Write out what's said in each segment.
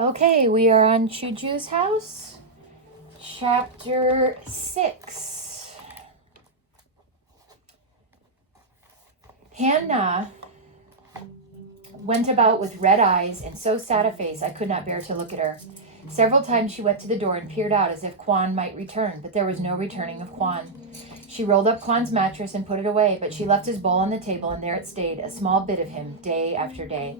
Okay, we are on Chu Ju'sHouse, chapter 6. Hannah went about with red eyes and so sad a face I could not bear to look at her. Several times she went to the door and peered out as if Kwan might return, but there was no returning of Kwan. She rolled up Kwan's mattress and put it away, but she left his bowl on the table, and there it stayed, a small bit of him, day after day.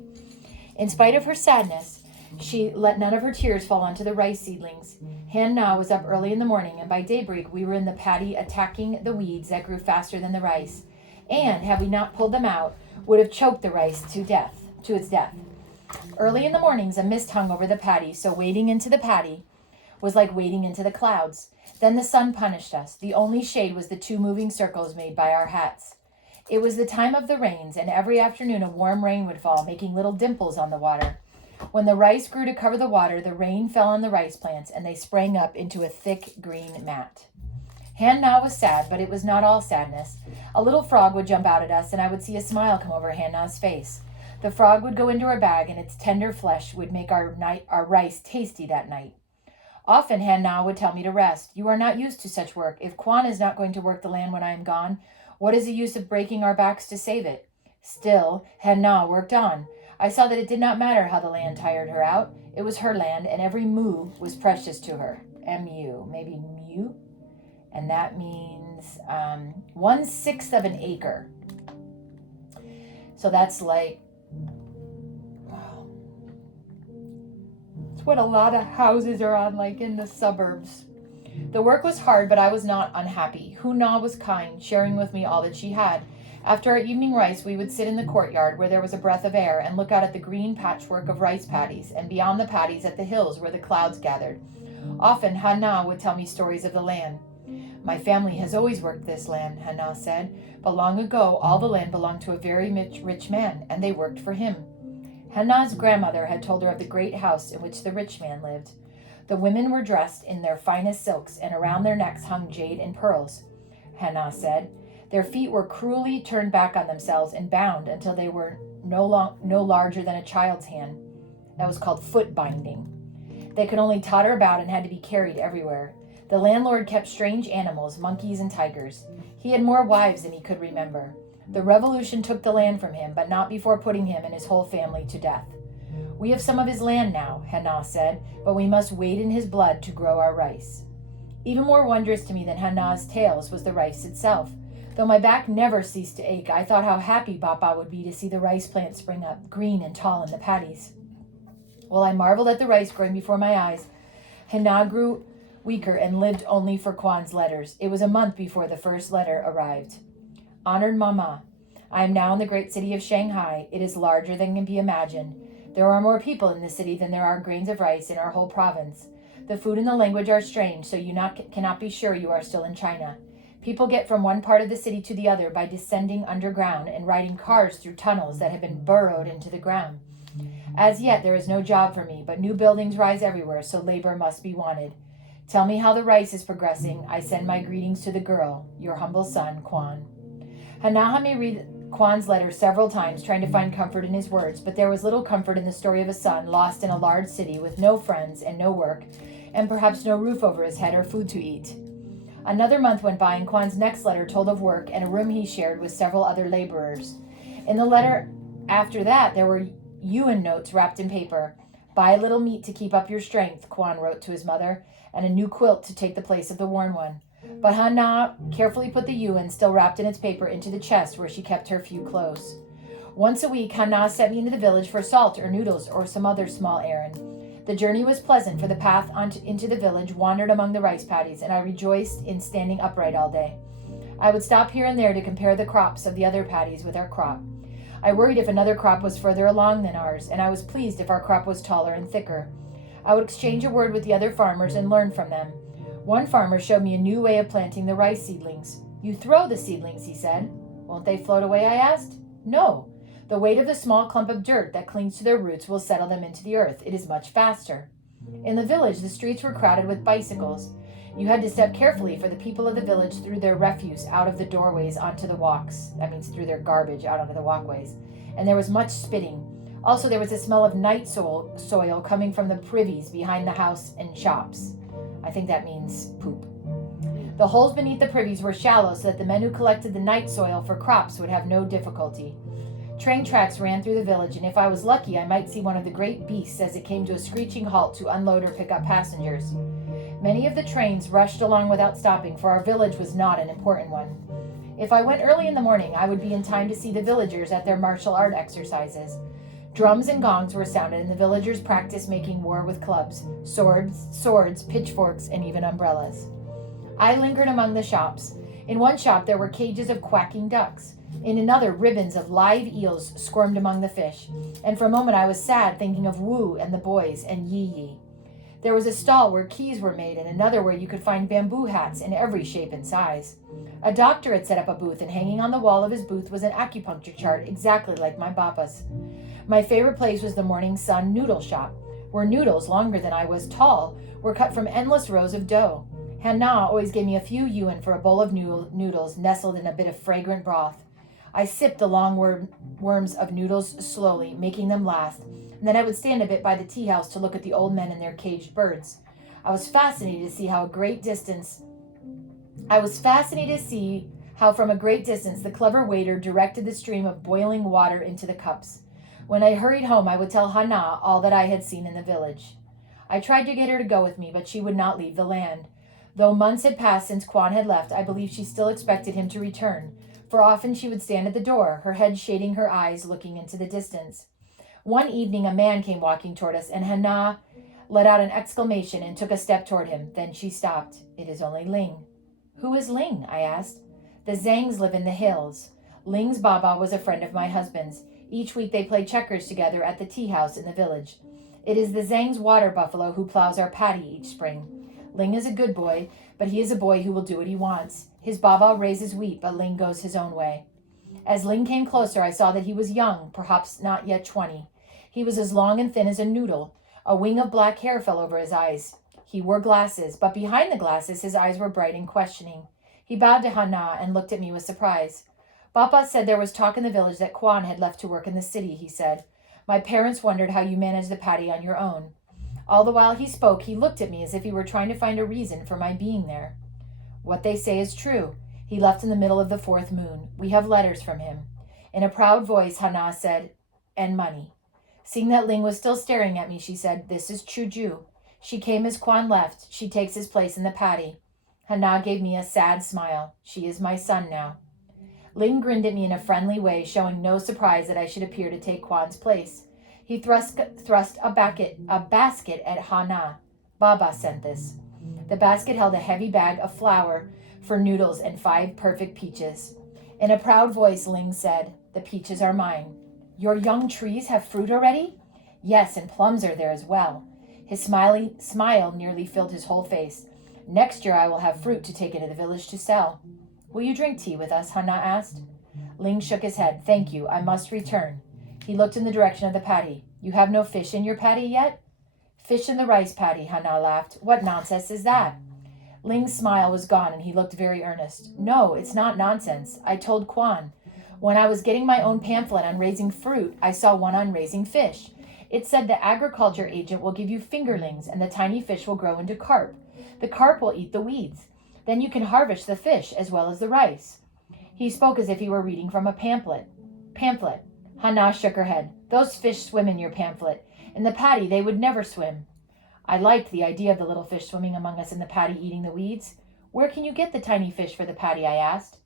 In spite of her sadness, she let none of her tears fall onto the rice seedlings. Hannah was up early in the morning, and by daybreak we were in the paddy attacking the weeds that grew faster than the rice, and, had we not pulled them out, would have choked the rice to its death. Early in the mornings a mist hung over the paddy, so wading into the paddy was like wading into the clouds. Then the sun punished us. The only shade was the 2 moving circles made by our hats. It was the time of the rains, and every afternoon a warm rain would fall, making little dimples on the water. When the rice grew to cover the water, the rain fell on the rice plants, and they sprang up into a thick green mat. Hannah was sad, but it was not all sadness. A little frog would jump out at us, and I would see a smile come over Hannah's face. The frog would go into our bag, and its tender flesh would make our rice tasty that night. Often Hannah would tell me to rest. You are not used to such work. If Kwan is not going to work the land when I am gone, what is the use of breaking our backs to save it? Still, Hannah worked on. I saw that it did not matter how the land tired her out. It was her land, and every moo was precious to her. M-U, maybe mu? And that means 1/6 of an acre. So that's like, it's what a lot of houses are on, like in the suburbs. The work was hard, but I was not unhappy. Huna was kind, sharing with me all that she had. After our evening rice, we would sit in the courtyard where there was a breath of air and look out at the green patchwork of rice paddies, and beyond the paddies at the hills where the clouds gathered. Often Hannah would tell me stories of the land. My family has always worked this land, Hannah said, but long ago all the land belonged to a very rich man, and they worked for him. Hannah's grandmother had told her of the great house in which the rich man lived. The women were dressed in their finest silks, and around their necks hung jade and pearls, Hannah said. Their feet were cruelly turned back on themselves and bound until they were no larger than a child's hand. That was called foot binding. They could only totter about and had to be carried everywhere. The landlord kept strange animals, monkeys and tigers. He had more wives than he could remember. The revolution took the land from him, but not before putting him and his whole family to death. We have some of his land now, Hannah said, but we must wade in his blood to grow our rice. Even more wondrous to me than Hannah's tales was the rice itself. Though my back never ceased to ache, I thought how happy Papa would be to see the rice plants spring up, green and tall in the paddies. While I marveled at the rice growing before my eyes, Hannah grew weaker and lived only for Kwan's letters. It was a month before the first letter arrived. Honored Mama, I am now in the great city of Shanghai. It is larger than can be imagined. There are more people in the city than there are grains of rice in our whole province. The food and the language are strange, so you cannot be sure you are still in China. People get from one part of the city to the other by descending underground and riding cars through tunnels that have been burrowed into the ground. As yet, there is no job for me, but new buildings rise everywhere, so labor must be wanted. Tell me how the rice is progressing. I send my greetings to the girl, your humble son, Kwan. Hannah may read Kwan's letter several times, trying to find comfort in his words, but there was little comfort in the story of a son lost in a large city with no friends and no work, and perhaps no roof over his head or food to eat. Another month went by, and Kwan's next letter told of work and a room he shared with several other laborers. In the letter after that, there were yuan notes wrapped in paper. Buy a little meat to keep up your strength, Kwan wrote to his mother, and a new quilt to take the place of the worn one. But Hannah carefully put the yuan, still wrapped in its paper, into the chest where she kept her few clothes. Once a week, Hannah sent me into the village for salt or noodles or some other small errand. The journey was pleasant, for the path into the village wandered among the rice paddies, and I rejoiced in standing upright all day. I would stop here and there to compare the crops of the other paddies with our crop. I worried if another crop was further along than ours, and I was pleased if our crop was taller and thicker. I would exchange a word with the other farmers and learn from them. One farmer showed me a new way of planting the rice seedlings. You throw the seedlings, he said. Won't they float away, I asked. No. The weight of the small clump of dirt that clings to their roots will settle them into the earth. It is much faster. In the village, the streets were crowded with bicycles. You had to step carefully, for the people of the village threw their refuse out of the doorways onto the walks. That means threw their garbage out onto the walkways. And there was much spitting. Also, there was a smell of night soil coming from the privies behind the house and shops. I think that means poop. The holes beneath the privies were shallow so that the men who collected the night soil for crops would have no difficulty. Train tracks ran through the village, and if I was lucky, I might see one of the great beasts as it came to a screeching halt to unload or pick up passengers. Many of the trains rushed along without stopping, for our village was not an important one. If I went early in the morning, I would be in time to see the villagers at their martial art exercises. Drums and gongs were sounded, and the villagers practiced making war with clubs, swords, pitchforks, and even umbrellas. I lingered among the shops. In one shop there were cages of quacking ducks. In another, ribbons of live eels squirmed among the fish. And for a moment I was sad, thinking of Wu and the boys and Yi Yi. There was a stall where keys were made, and another where you could find bamboo hats in every shape and size. A doctor had set up a booth, and hanging on the wall of his booth was an acupuncture chart exactly like my papa's. My favorite place was the Morning Sun noodle shop, where noodles, longer than I was tall, were cut from endless rows of dough. Hannah always gave me a few yuan for a bowl of noodles nestled in a bit of fragrant broth. I sipped the long worms of noodles slowly, making them last, and then I would stand a bit by the tea house to look at the old men and their caged birds. I was fascinated to see how from a great distance the clever waiter directed the stream of boiling water into the cups. When I hurried home, I would tell Hannah all that I had seen in the village. I tried to get her to go with me, but she would not leave the land. Though months had passed since Quan had left, I believe she still expected him to return, for often she would stand at the door, her head shading her eyes, looking into the distance. One evening a man came walking toward us, and Hannah let out an exclamation and took a step toward him. Then she stopped. "It is only Ling." "Who is Ling?" I asked. "The Zhangs live in the hills. Ling's Baba was a friend of my husband's. Each week they play checkers together at the tea house in the village. It is the Zhang's water buffalo who plows our paddy each spring. Ling is a good boy, but he is a boy who will do what he wants. His Baba raises wheat, but Ling goes his own way." As Ling came closer, I saw that he was young, perhaps not yet 20. He was as long and thin as a noodle. A wing of black hair fell over his eyes. He wore glasses, but behind the glasses his eyes were bright and questioning. He bowed to Hannah and looked at me with surprise. "Papa said there was talk in the village that Quan had left to work in the city," he said. "My parents wondered how you managed the paddy on your own." All the while he spoke, he looked at me as if he were trying to find a reason for my being there. "What they say is true. He left in the middle of the 4th moon. We have letters from him." In a proud voice, Hannah said, "And money." Seeing that Ling was still staring at me, she said, "This is Chu Ju. She came as Quan left. She takes his place in the paddy." Hannah gave me a sad smile. "She is my son now." Ling grinned at me in a friendly way, showing no surprise that I should appear to take Quan's place. He thrust a basket at Hannah. "Baba sent this." The basket held a heavy bag of flour for noodles and 5 perfect peaches. In a proud voice, Ling said, "The peaches are mine." "Your young trees have fruit already?" "Yes, and plums are there as well." His smile nearly filled his whole face. "Next year I will have fruit to take into the village to sell." "Will you drink tea with us?" Hannah asked. Ling shook his head. "Thank you. I must return." He looked in the direction of the paddy. "You have no fish in your paddy yet?" "Fish in the rice paddy," Hannah laughed. "What nonsense is that?" Ling's smile was gone, and he looked very earnest. "No, it's not nonsense. I told Quan. When I was getting my own pamphlet on raising fruit, I saw one on raising fish. It said the agriculture agent will give you fingerlings, and the tiny fish will grow into carp. The carp will eat the weeds. Then you can harvest the fish as well as the rice." He spoke as if he were reading from a pamphlet. "Pamphlet." Hannah shook her head. "Those fish swim in your pamphlet. In the paddy they would never swim." I liked the idea of the little fish swimming among us in the paddy eating the weeds. "Where can you get the tiny fish for the paddy?" I asked.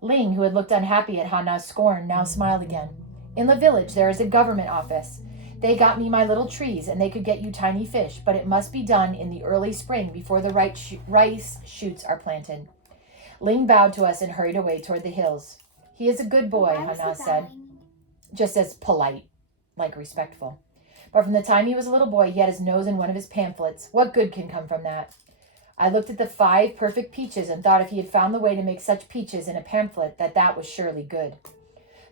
Ling, who had looked unhappy at Hannah's scorn, now smiled again. "In the village there is a government office. They got me my little trees, and they could get you tiny fish, but it must be done in the early spring before the rice shoots are planted." Ling bowed to us and hurried away toward the hills. "He is a good boy," Hannah said, just as polite, like respectful. "But from the time he was a little boy, he had his nose in one of his pamphlets. What good can come from that?" I looked at the 5 perfect peaches and thought if he had found the way to make such peaches in a pamphlet, that was surely good.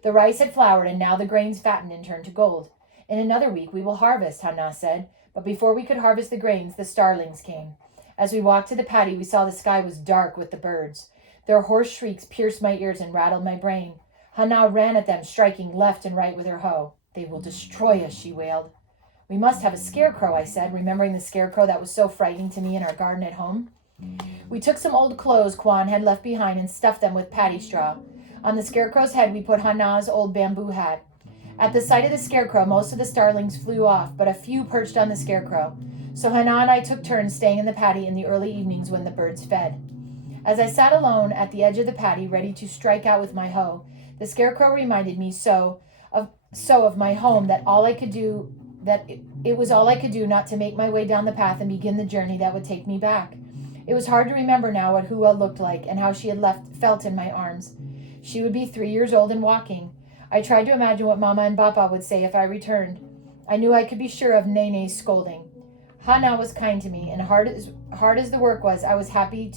The rice had flowered, and now the grains fattened and turned to gold. "In another week we will harvest," Hannah said. But before we could harvest the grains, the starlings came. As we walked to the paddy, we saw the sky was dark with the birds. Their hoarse shrieks pierced my ears and rattled my brain. Hannah ran at them, striking left and right with her hoe. They will destroy us, she wailed. We must have a scarecrow, I said, remembering the scarecrow that was so frightening to me in our garden at home. We took some old clothes Kwan had left behind and stuffed them with paddy straw. On the scarecrow's head we put Hana's old bamboo hat. At the sight of the scarecrow, most of the starlings flew off, but a few perched on the scarecrow. So Hana and I took turns staying in the paddy in the early evenings when the birds fed. As I sat alone at the edge of the paddy, ready to strike out with my hoe, the scarecrow reminded me so of my home that it was all I could do not to make my way down the path and begin the journey that would take me back. It was hard to remember now what Hua looked like and how she had felt in my arms. She would be 3 years old and walking. I tried to imagine what Mama and Papa would say if I returned. I knew I could be sure of Nene's scolding. Hana was kind to me, and hard as the work was, I was happy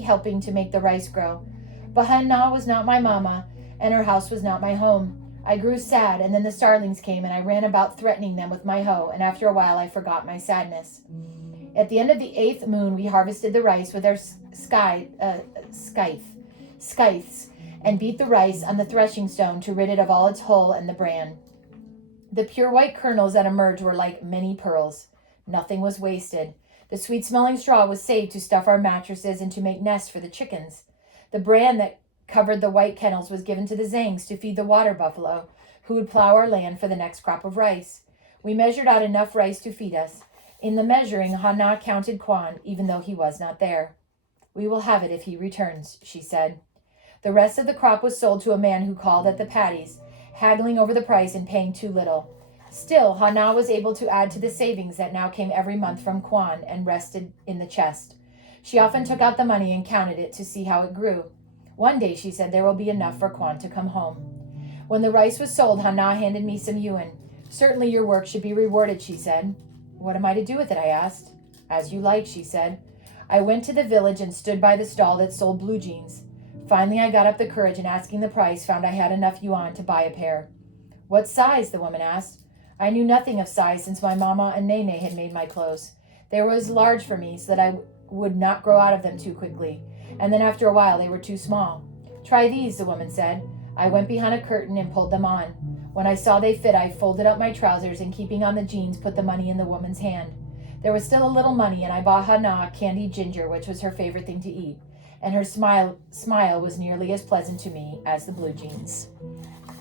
helping to make the rice grow. But Hana was not my mama, and her house was not my home. I grew sad, and then the starlings came, and I ran about threatening them with my hoe, and after a while I forgot my sadness. At the end of the 8th moon, we harvested the rice with our scythes, and beat the rice on the threshing stone to rid it of all its hull and the bran. The pure white kernels that emerged were like many pearls. Nothing was wasted. The sweet-smelling straw was saved to stuff our mattresses and to make nests for the chickens. The bran that covered the white kennels was given to the zangs to feed the water buffalo, who would plow our land for the next crop of rice. We measured out enough rice to feed us. In the measuring, Hana counted Kwan, even though he was not there. We will have it if he returns, she said. The rest of the crop was sold to a man who called at the paddies, haggling over the price and paying too little. Still, Hana was able to add to the savings that now came every month from Kwan and rested in the chest. She often took out the money and counted it to see how it grew. One day, she said, there will be enough for Kwan to come home. When the rice was sold, Hana handed me some yuan. Certainly your work should be rewarded, she said. What am I to do with it, I asked. As you like, she said. I went to the village and stood by the stall that sold blue jeans. Finally, I got up the courage and asking the price, found I had enough yuan to buy a pair. What size? The woman asked. I knew nothing of size since my mama and Nene had made my clothes. They were large for me so that I would not grow out of them too quickly, and then after a while they were too small. Try these, the woman said. I went behind a curtain and pulled them on. When I saw they fit, I folded up my trousers and keeping on the jeans, put the money in the woman's hand. There was still a little money, and I bought Hana candied ginger, which was her favorite thing to eat, and her smile was nearly as pleasant to me as the blue jeans.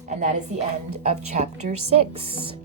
And that is the end of chapter 6.